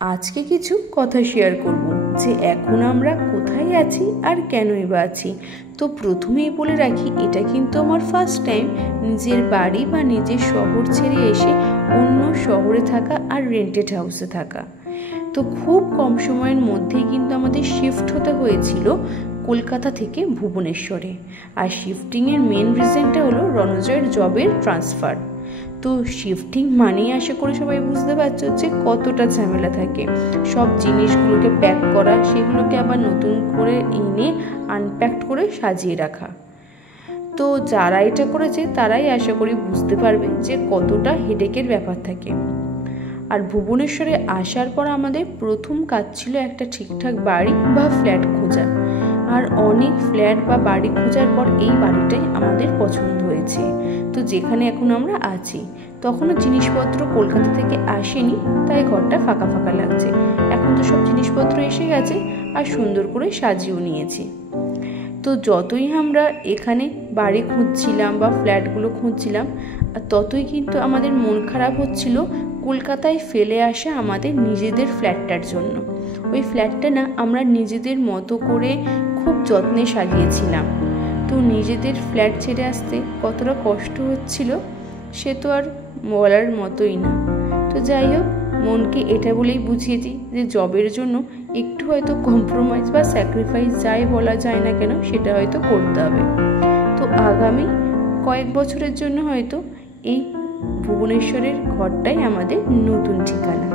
আজকে কিছু কথা শেয়ার করব যে এখন আমরা কোথায় আছি আর কেনই বা আছি। তো প্রথমেই বলে রাখি, এটা কিন্তু আমার ফার্স্ট টাইম নিজের বাড়ি বা নিজের শহর ছেড়ে এসে অন্য শহরে থাকা আর রেন্টেড হাউসে থাকা। তো খুব কম সময়ের মধ্যেই কিন্তু আমাদের শিফট হতে হয়েছিল কলকাতা থেকে ভুবনেশ্বরে। আর শিফটিংয়ের মেন রিজনটা হলো রণজয়ের জবের ট্রান্সফার। তো শিফটিং মানেই আশা করি সবাই বুঝতে পারছো যে কতটা ঝামেলা থাকে। সব জিনিসগুলোকে প্যাক করা, সেগুলোকে আবার নতুন করে এনে আনপ্যাকড করে সাজিয়ে রাখা। তো যারা এটা করেছে তারাই আশা করি বুঝতে পারবে যে কতটা হেডেকের ব্যাপার থাকে। আর ভুবনেশ্বরে আসার পর আমাদের প্রথম কাজ ছিল একটা ঠিকঠাক বাড়ি বা ফ্ল্যাট খোঁজা। আর অনেক ফ্ল্যাট বা বাড়ি খোঁজার পর এই বাড়িটাই আমাদের পছন্দ হয়েছে। তো যেখানে এখন আমরা আছি, তখনও জিনিসপত্র কলকাতা থেকে আসেনি, তাই ঘরটা ফাঁকা ফাঁকা লাগছে। এখন তো সব জিনিসপত্র এসে গেছে আর সুন্দর করে সাজিয়েও নিয়েছি। তো যতই আমরা এখানে বাড়ি খুঁজছিলাম বা ফ্ল্যাটগুলো খুঁজছিলাম, ততই কিন্তু আমাদের মন খারাপ হচ্ছিল কলকাতায় ফেলে আসা আমাদের নিজেদের ফ্ল্যাটটার জন্য। ওই ফ্ল্যাটটা না আমরা নিজেদের মতো করে খুব যত্নে সাজিয়েছিলাম। তো নিজেদের ফ্ল্যাট ছেড়ে আসতে কতটা কষ্ট হচ্ছিল সে তো আর বলার মতোই না। তো যাই হোক, মনকে এটা বলেই বুঝিয়েছি যে জবের জন্য একটু হয়তো কম্প্রোমাইজ বা স্যাক্রিফাইস যাই বলা যায় না কেন, সেটা হয়তো করতে হবে। তো আগামী কয়েক বছরের জন্য হয়তো এই ভুবনেশ্বরের ঘরটাই আমাদের নতুন ঠিকানা।